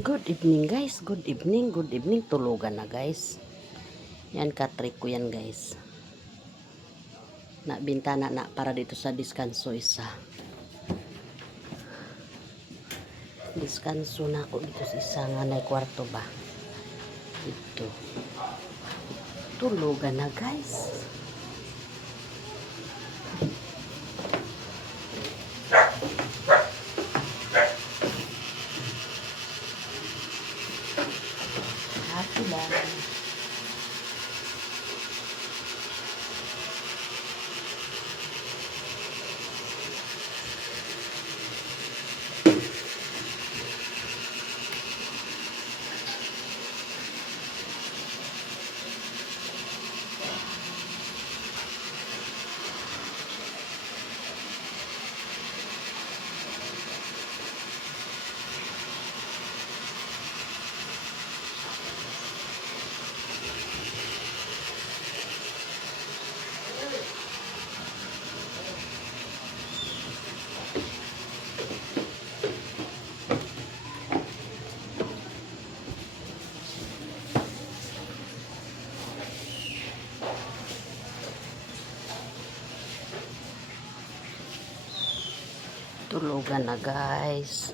Good evening guys, good evening, good evening. Tulugan na guys. Yan katrik ko yan guys. Na bintana na para dito sa diskanso isa. Diskanso na ako dito sa isa nga na kwarto ba. Dito. Tulugan na guys. Happy lang. Tulugan na guys.